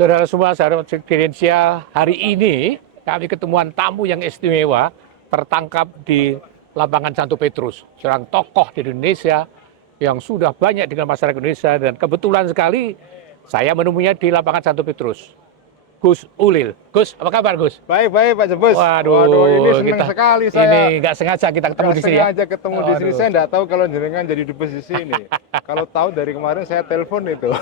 Saudara semua, sahabat Indonesia, hari ini kami ketemuan tamu yang istimewa tertangkap di lapangan Santo Petrus, seorang tokoh di Indonesia yang sudah banyak dengan masyarakat Indonesia, dan kebetulan sekali saya menemuinya di lapangan Santo Petrus. Gus Ulil. Gus, apa kabar Gus? Baik-baik Pak Jebus. Waduh, ini Waduh, senang sekali ini saya. nggak sengaja kita ketemu Nggak di sini ya. sengaja ketemu di sini. Waduh. Saya nggak tahu kalau jenengan jadi dubes di sini. Kalau tahu dari kemarin saya telepon itu.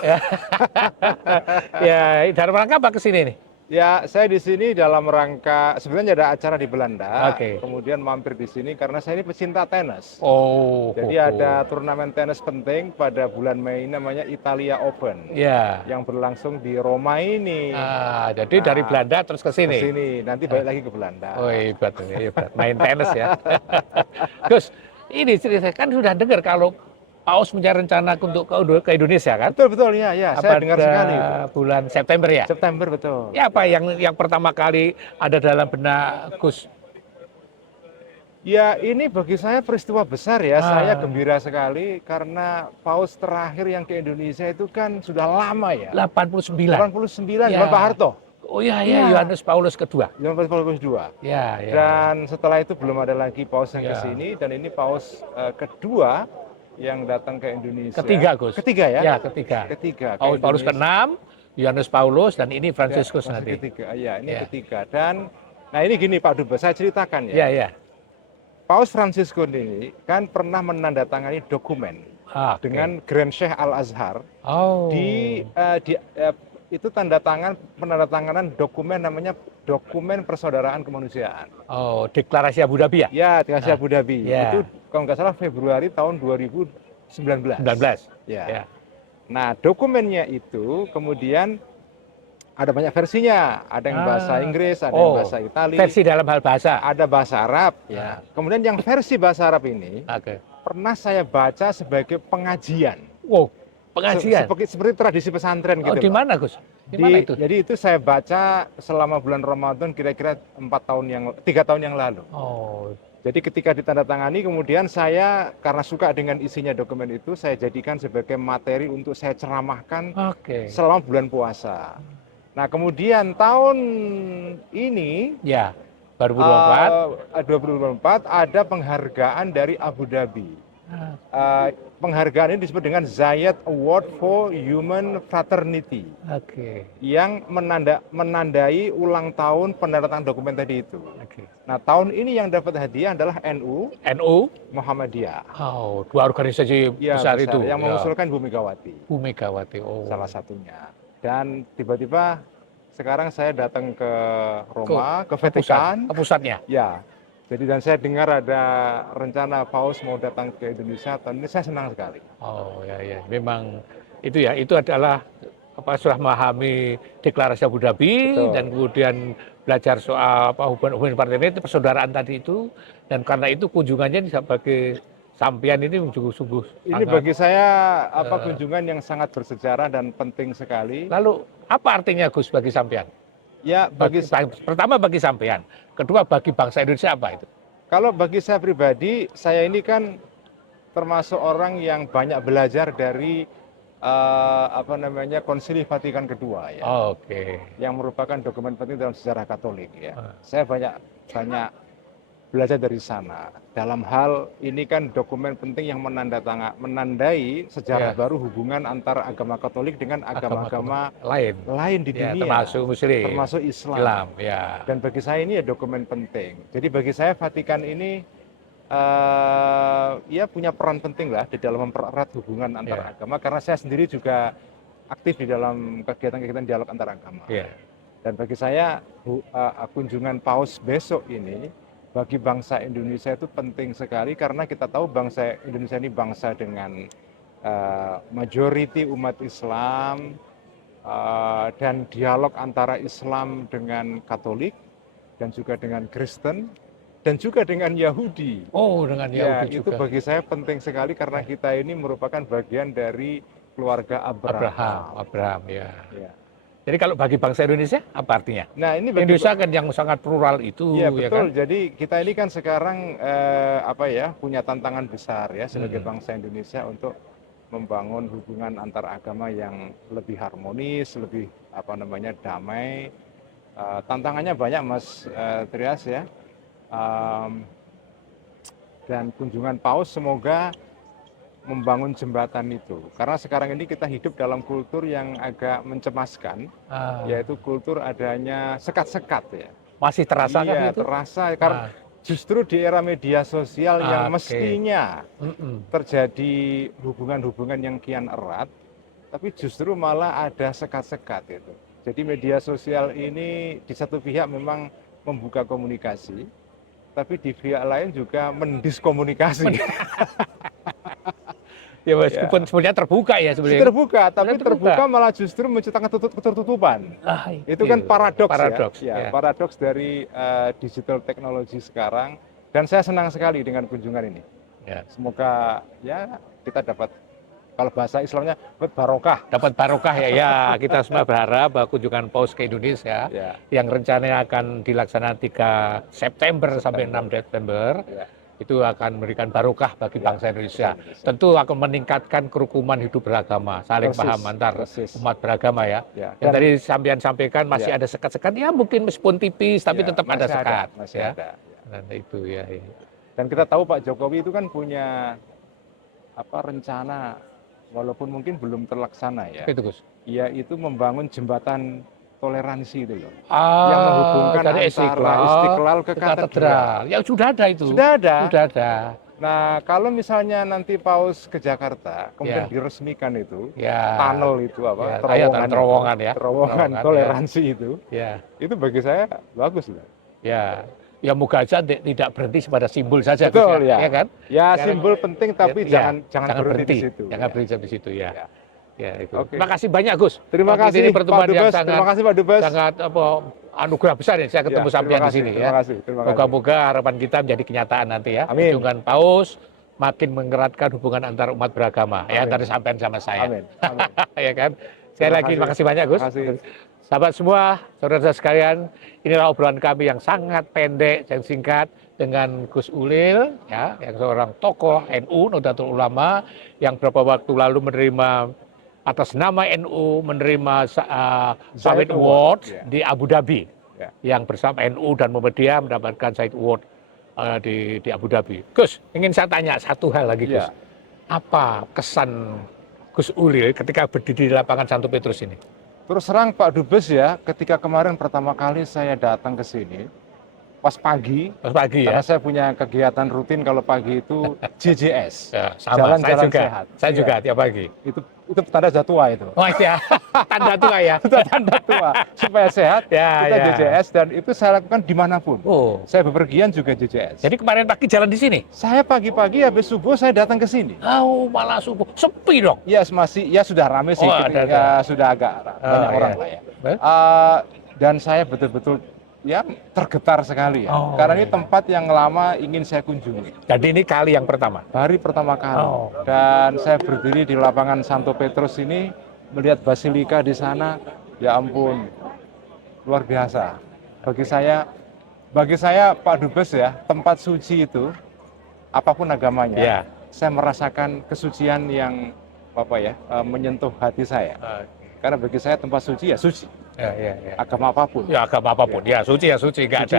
Ya, dalam rangka apa ke sini nih? Ya, saya di sini dalam rangka sebenarnya ada acara di Belanda. Oke. Kemudian mampir di sini karena saya ini pecinta tenis. Oh. Jadi ada turnamen tenis penting pada bulan Mei namanya Italia Open. Ya. Yang berlangsung di Roma ini. Jadi dari Belanda terus ke sini. Ke sini, nanti balik lagi ke Belanda. Oh, hebat, hebat. Main tenis ya. Gus, ini cerita kan sudah dengar kalau Paus punya rencana untuk ke Indonesia kan? Betul, ya. Saya dengar sekali. Bulan September ya? September, betul. Ya, apa yang pertama kali ada dalam benak Gus? Ya, ini bagi saya peristiwa besar ya. Saya gembira sekali karena Paus terakhir yang ke Indonesia itu kan sudah lama ya. 89. 89, Ya. zaman Pak Harto. Oh iya, Yohanes Paulus kedua. Yohanes Paulus II. Ya. Dan setelah itu belum ada lagi Paus yang ke sini, dan ini Paus kedua yang datang ke Indonesia. Ketiga, Gus. Ketiga ya? Ya, ketiga. Paulus ke-6, Yohanes Paulus, dan ini Fransiskus ya, nanti. Ketiga, ya ini ketiga. Dan nah ini gini Pak Dubes, saya ceritakan ya. Ya. Paus Fransiskus ini kan pernah menandatangani dokumen dengan Grand Sheikh Al-Azhar. Itu penandatanganan dokumen namanya dokumen persaudaraan kemanusiaan. Oh, deklarasi Abu Dhabi ya? Ya, deklarasi Abu Dhabi. Ya. Itu kalau nggak salah Februari tahun 2019. Ya. Nah, dokumennya itu kemudian ada banyak versinya. Ada yang bahasa Inggris, ada yang bahasa Italia. Versi dalam hal bahasa. Ada bahasa Arab. Ya. Kemudian yang versi bahasa Arab ini pernah saya baca sebagai pengajian. Wow. Pengajian? Seperti tradisi pesantren gitu. Di mana Gus? Di mana itu? Jadi itu saya baca selama bulan Ramadan kira-kira 3 tahun yang lalu. Oh. Jadi ketika ditandatangani, kemudian saya karena suka dengan isinya dokumen itu, saya jadikan sebagai materi untuk saya ceramahkan selama bulan puasa. Nah kemudian tahun ini, ya 2024 ada penghargaan dari Abu Dhabi. Penghargaan ini disebut dengan Zayed Award for Human Fraternity, yang menandai ulang tahun penandatanganan dokumen tadi itu. Nah tahun ini yang dapat hadiah adalah NU Muhammadiyah. Oh, dua organisasi besar itu yang mengusulkan Bu Megawati. Salah satunya. Dan tiba-tiba sekarang saya datang ke Roma, ke Vatikan, ke pusatnya. Ya. Jadi dan saya dengar ada rencana Paus mau datang ke Indonesia, tahun ini saya senang sekali. Oh ya, memang itu adalah sudah memahami deklarasi Abu Dhabi. Betul. Dan kemudian belajar soal hubungan partai ini, persaudaraan tadi itu, dan karena itu kunjungannya sebagai sampean ini sungguh-sungguh. Ini bagi saya kunjungan yang sangat bersejarah dan penting sekali. Lalu apa artinya Gus bagi sampean? Ya, pertama bagi sampean, kedua bagi bangsa Indonesia apa itu? Kalau bagi saya pribadi, saya ini kan termasuk orang yang banyak belajar dari Konsili Vatikan kedua ya. Yang merupakan dokumen penting dalam sejarah Katolik ya. Saya banyak belajar dari sana. Dalam hal ini kan dokumen penting yang menandai sejarah baru hubungan antara agama Katolik dengan agama-agama lain di dunia, termasuk Islam. Dan bagi saya ini dokumen penting. Jadi bagi saya Vatikan ini punya peran penting lah di dalam mempererat hubungan antar agama, karena saya sendiri juga aktif di dalam kegiatan-kegiatan dialog antar agama. Dan bagi saya kunjungan Paus besok ini bagi bangsa Indonesia itu penting sekali, karena kita tahu bangsa Indonesia ini bangsa dengan majority umat Islam, dan dialog antara Islam dengan Katolik dan juga dengan Kristen dan juga dengan Yahudi. Dengan Yahudi juga. Itu bagi saya penting sekali karena kita ini merupakan bagian dari keluarga Abraham. Ya. Jadi kalau bagi bangsa Indonesia apa artinya? Nah, ini Indonesia kan yang sangat plural itu. Iya betul. Jadi kita ini kan sekarang punya tantangan besar ya sebagai bangsa Indonesia untuk membangun hubungan antar agama yang lebih harmonis, lebih damai. Tantangannya banyak Mas Trias ya. Dan kunjungan Paus semoga membangun jembatan itu. Karena sekarang ini kita hidup dalam kultur yang agak mencemaskan, yaitu kultur adanya sekat-sekat ya. Masih terasa kan Iya, itu? terasa karena justru di era media sosial yang mestinya terjadi hubungan-hubungan yang kian erat, tapi justru malah ada sekat-sekat itu. Jadi media sosial ini di satu pihak memang membuka komunikasi, tapi di pihak lain juga mendiskomunikasi. Ya meskipun sebenarnya terbuka ya sebenarnya. Terbuka, tapi terbuka malah justru menciptakan ketertutupan. Itu kan paradoks ya. Paradoks dari digital teknologi sekarang. Dan saya senang sekali dengan kunjungan ini. Ya. Semoga ya kita dapat, kalau bahasa Islamnya, barokah. Dapat barokah ya. Ya, kita semua berharap bahwa kunjungan Paus ke Indonesia yang rencananya akan dilaksanakan 3 September sampai 6 Desember. Itu akan memberikan barokah bagi bangsa Indonesia. Tentu akan meningkatkan kerukuman hidup beragama, saling paham antar umat beragama ya. Yang tadi sampean sampaikan masih ada sekat-sekat, ya mungkin meskipun tipis, tapi tetap ada sekat. Masih ada. Dan itu ya. Dan kita tahu Pak Jokowi itu kan punya rencana, walaupun mungkin belum terlaksana ya. Itu Gus. Yaitu membangun jembatan toleransi itu loh, yang menghubungkan dari antara Istiqlal ke katedral. Yang sudah ada itu. Sudah ada. Nah, kalau misalnya nanti Paus ke Jakarta, kemudian diresmikan itu, tunnel itu terowongan toleransi itu bagi saya bagus loh. Ya moga aja tidak berhenti pada simbol saja. Betul ya kan? Ya simbol penting, tapi jangan berhenti di situ. Jangan berhenti di situ ya. Ya, itu. Terima kasih banyak Gus. Terima kasih ini pertemuan Pak Dubes. Yang terima kasih Pak Dubes. Sangat anugerah besar ya saya ketemu sampean di sini ya. Moga-moga harapan kita menjadi kenyataan nanti ya. Kunjungan Paus makin mengeratkan hubungan antar umat beragama. Ya antara sampean sama saya. Amin. Ya kan. Sekali lagi terima kasih banyak Gus. Sahabat semua, saudara-saudara sekalian, inilah obrolan kami yang sangat pendek dan singkat dengan Gus Ulil, ya, yang seorang tokoh NU, Nahdlatul Ulama, yang beberapa waktu lalu menerima atas nama NU menerima Said Award di Abu Dhabi, yang bersama NU dan Muhammadiyah mendapatkan Said Award di Abu Dhabi. Gus, ingin saya tanya satu hal lagi Gus, apa kesan Gus Ulil ketika berdiri di lapangan Santo Petrus ini? Terus terang Pak Dubes ya, ketika kemarin pertama kali saya datang ke sini, pas pagi karena saya punya kegiatan rutin kalau pagi itu JJS, jalan-jalan sehat. Saya juga tiap pagi. Itu tanda tua itu. Oh iya, tanda tua ya. Tanda tua supaya sehat. Kita JJS dan itu saya lakukan dimanapun. Saya bepergian juga JJS. Jadi kemarin pagi jalan di sini? Saya pagi-pagi habis subuh saya datang ke sini. Malah subuh sepi dong? Ya sudah ramai sih. Sudah agak banyak orang lah ya. Dan saya betul-betul tergetar sekali ya. Karena ini tempat yang lama ingin saya kunjungi. Jadi ini kali yang pertama? Hari pertama kali. Dan saya berdiri di lapangan Santo Petrus ini, melihat basilika di sana, ya ampun, luar biasa. Bagi saya Pak Dubes ya, tempat suci itu, apapun agamanya, saya merasakan kesucian yang menyentuh hati saya. Karena bagi saya tempat suci ya suci. Agama apapun. Ya agama apapun. Ya suci, nggak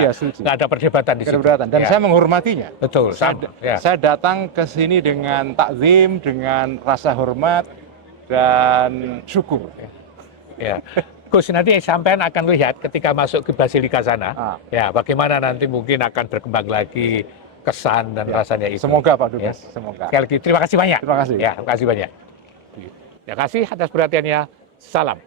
ada perdebatan di situ. Dan saya menghormatinya. Betul. Saya datang ke sini dengan takzim, dengan rasa hormat dan syukur. Ya. Gus, nanti sampean akan lihat ketika masuk ke Basilika sana, ya bagaimana nanti mungkin akan berkembang lagi kesan dan rasanya itu. Semoga Pak Dubes. Semoga. Sekali lagi terima kasih banyak. Terima kasih. Ya, terima kasih banyak. Terima kasih atas perhatiannya. Salam.